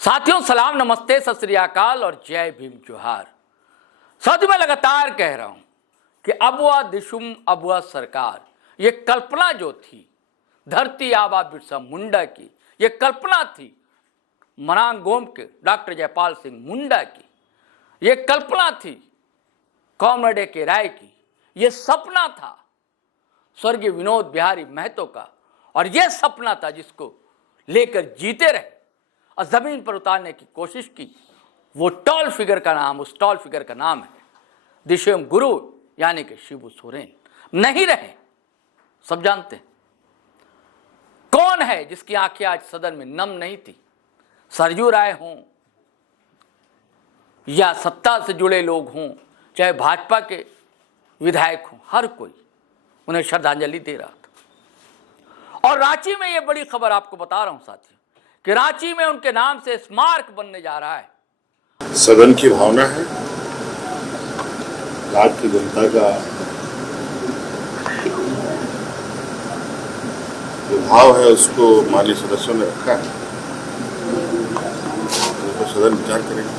साथियों सलाम, नमस्ते, सत श्री अकाल और जय भीम जोहार। साथियों मैं लगातार कह रहा हूं कि अबुआ दिशुम अबुआ सरकार, ये कल्पना जो थी धरती आबा बिरसा मुंडा की, ये कल्पना थी मरांगोम के डॉक्टर जयपाल सिंह मुंडा की, ये कल्पना थी कॉमरेड के राय की, ये सपना था स्वर्गीय विनोद बिहारी महतो का। और यह सपना था जिसको लेकर जीते रहे और जमीन पर उतारने की कोशिश की। वो टॉल फिगर का नाम, उस टॉल फिगर का नाम है दिशम गुरु यानी कि शिबू सोरेन। नहीं रहे, सब जानते हैं कौन है जिसकी आंखें आज सदन में नम नहीं थी। सरजू राय हों या सत्ता से जुड़े लोग हों, चाहे भाजपा के विधायक हों, हर कोई उन्हें श्रद्धांजलि दे रहा था। और रांची में यह बड़ी खबर आपको बता रहा हूं साथियों कि रांची में उनके नाम से स्मारक बनने जा रहा है। सदन की भावना है, राज्य की जनता का जो भाव है उसको माननीय सदस्यों ने रखा है, तो सदन विचार करेगा।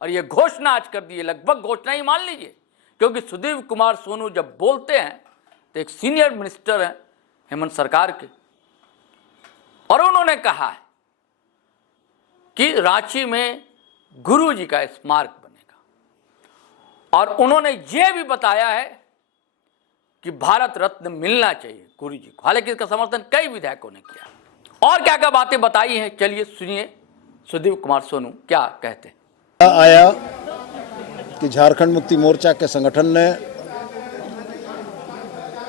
और ये घोषणा आज कर दी है, लगभग घोषणा ही मान लीजिए, क्योंकि सुधीर कुमार सोनू जब बोलते हैं तो एक सीनियर मिनिस्टर हैं हेमंत सरकार के, और उन्होंने कहा है कि रांची में गुरु जी का स्मारक बनेगा। और उन्होंने यह भी बताया है कि भारत रत्न मिलना चाहिए गुरु जी को। हालांकि इसका समर्थन कई विधायकों ने किया। और क्या क्या बातें बताई हैं, चलिए सुनिए सुधीर कुमार सोनू क्या कहते हैं। आया कि झारखंड मुक्ति मोर्चा के संगठन ने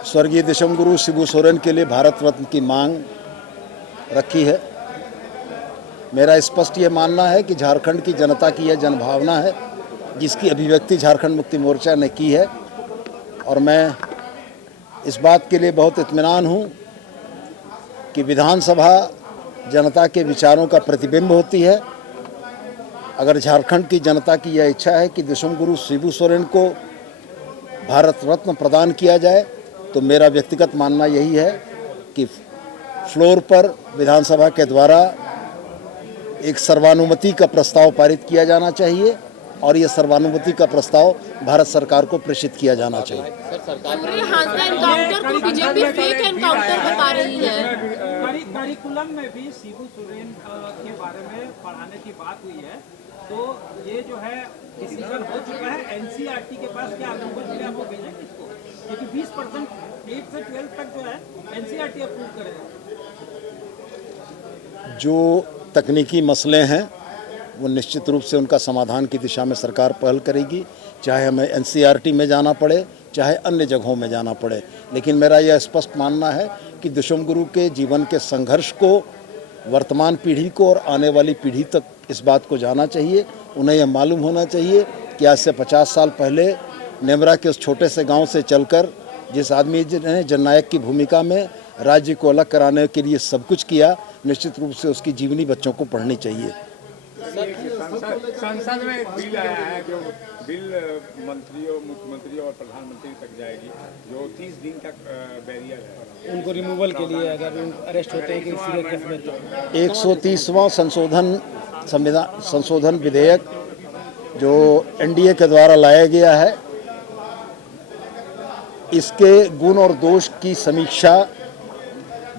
स्वर्गीय दिशम गुरु शिबू सोरेन के लिए भारत रत्न की मांग रखी है। मेरा स्पष्ट ये मानना है कि झारखंड की जनता की यह जनभावना है जिसकी अभिव्यक्ति झारखंड मुक्ति मोर्चा ने की है। और मैं इस बात के लिए बहुत इत्मीनान हूँ कि विधानसभा जनता के विचारों का प्रतिबिंब होती है। अगर झारखंड की जनता की यह इच्छा है कि दिशम गुरु शिबू सोरेन को भारत रत्न प्रदान किया जाए, तो मेरा व्यक्तिगत मानना यही है कि फ्लोर पर विधानसभा के द्वारा एक सर्वानुमति का प्रस्ताव पारित किया जाना चाहिए और ये सर्वानुमति का प्रस्ताव भारत सरकार को प्रेषित किया जाना चाहिए। एनकाउंटर को बीजेपी फेक एनकाउंटर बता रही है। करिकुलम में भी शिबू सोरेन के बारे में पढ़ाने की बात हुई है, तो ये जो है डिसीजन हो चुका है। एनसीईआरटी के पास क्या नंबर मिले आपको भेजेंगे इसको, क्योंकि 20% 8 से 12 तक जो है एनसीईआरटी अप्रूव करेगा। जो तकनीकी मसले हैं वो निश्चित रूप से उनका समाधान की दिशा में सरकार पहल करेगी, चाहे हमें एनसीईआरटी में जाना पड़े चाहे अन्य जगहों में जाना पड़े। लेकिन मेरा यह स्पष्ट मानना है कि दिशम गुरु के जीवन के संघर्ष को वर्तमान पीढ़ी को और आने वाली पीढ़ी तक इस बात को जाना चाहिए। उन्हें यह मालूम होना चाहिए कि आज से 50 साल पहले नेमरा के उस छोटे से गांव से चलकर जिस आदमी ने जननायक की भूमिका में राज्य को अलग कराने के लिए सब कुछ किया, निश्चित रूप से उसकी जीवनी बच्चों को पढ़नी चाहिए। संसद में एक बिल आया है जो बिल मंत्रियों, मुख्यमंत्री और प्रधानमंत्री तक जाएगी, जो 30 दिन तक बैरियर है उनको रिमूवल के लिए, अगर अरेस्ट होते हैं किसी केस में तो 130वां संशोधन विधेयक जो एनडीए के द्वारा लाया गया है, इसके गुण और दोष की समीक्षा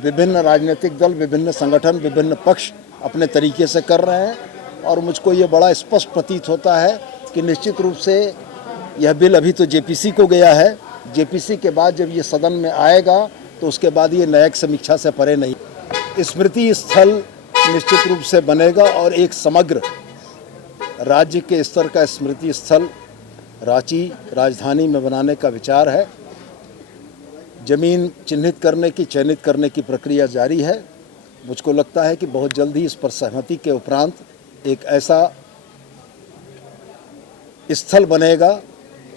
विभिन्न राजनीतिक दल, विभिन्न संगठन, विभिन्न पक्ष अपने तरीके से कर रहे हैं। और मुझको ये बड़ा स्पष्ट प्रतीत होता है कि निश्चित रूप से यह बिल अभी तो जेपीसी को गया है, जेपीसी के बाद जब ये सदन में आएगा तो उसके बाद ये न्यायिक समीक्षा से परे नहीं। स्मृति स्थल निश्चित रूप से बनेगा और एक समग्र राज्य के स्तर का स्मृति स्थल रांची राजधानी में बनाने का विचार है। जमीन चिन्हित करने की, चयनित करने की प्रक्रिया जारी है। मुझको लगता है कि बहुत जल्द ही इस पर सहमति के उपरांत एक ऐसा स्थल बनेगा,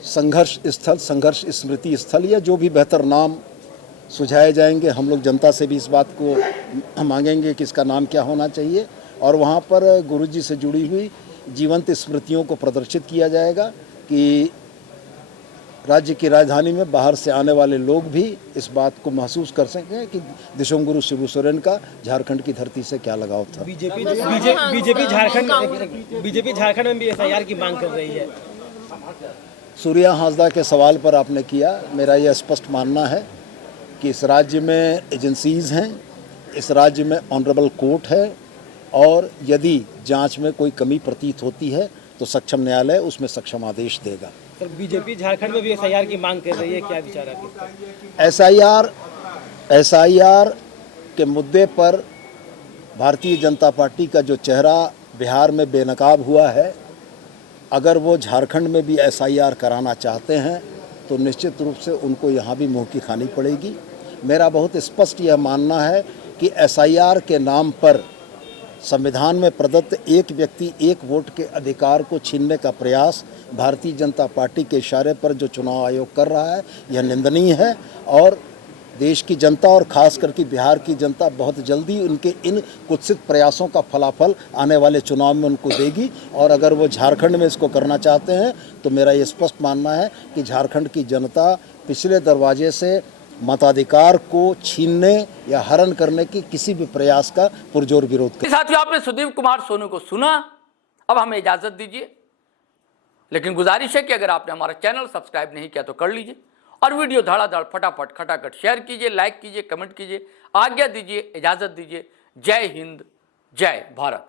संघर्ष स्थल, संघर्ष स्मृति स्थल, या जो भी बेहतर नाम सुझाए जाएंगे। हम लोग जनता से भी इस बात को मांगेंगे कि इसका नाम क्या होना चाहिए। और वहाँ पर गुरुजी से जुड़ी हुई जीवंत स्मृतियों को प्रदर्शित किया जाएगा कि राज्य की राजधानी में बाहर से आने वाले लोग भी इस बात को महसूस कर सकें कि दिशोम गुरु शिबू सोरेन का झारखंड की धरती से क्या लगाव था। बीजेपी झारखंड में भी एफआईआर की मांग कर रही है। सूर्या हांसदा के सवाल पर आपने किया, मेरा यह स्पष्ट मानना है कि इस राज्य में एजेंसीज हैं, इस राज्य में ऑनरेबल कोर्ट है, और यदि जांच में कोई कमी प्रतीत होती है तो सक्षम न्यायालय उसमें सक्षम आदेश देगा। सर, बीजेपी झारखंड में भी एफआईआर की मांग कर रही है, क्या विचार है आपका? एसआईआर के मुद्दे पर भारतीय जनता पार्टी का जो चेहरा बिहार में बेनकाब हुआ है, अगर वो झारखंड में भी एसआईआर कराना चाहते हैं तो निश्चित रूप से उनको यहाँ भी मुँह की खानी पड़ेगी। मेरा बहुत स्पष्ट यह मानना है कि एसआईआर के नाम पर संविधान में प्रदत्त एक व्यक्ति एक वोट के अधिकार को छीनने का प्रयास भारतीय जनता पार्टी के इशारे पर जो चुनाव आयोग कर रहा है, यह निंदनीय है, और देश की जनता और खास करके बिहार की जनता बहुत जल्दी उनके इन कुत्सित प्रयासों का फलाफल आने वाले चुनाव में उनको देगी। और अगर वो झारखंड में इसको करना चाहते हैं तो मेरा ये स्पष्ट मानना है कि झारखंड की जनता पिछले दरवाजे से मताधिकार को छीनने या हरण करने की किसी भी प्रयास का पुरजोर विरोध करें। साथियों, आपने सुदीप कुमार सोनू को सुना, अब हमें इजाजत दीजिए, लेकिन गुजारिश है कि अगर आपने हमारा चैनल सब्सक्राइब नहीं किया तो कर लीजिए और वीडियो धड़ाधड़ फटाफट खटाखट शेयर कीजिए, लाइक कीजिए, कमेंट कीजिए, आज्ञा दीजिए, इजाजत दीजिए। जय हिंद, जय भारत।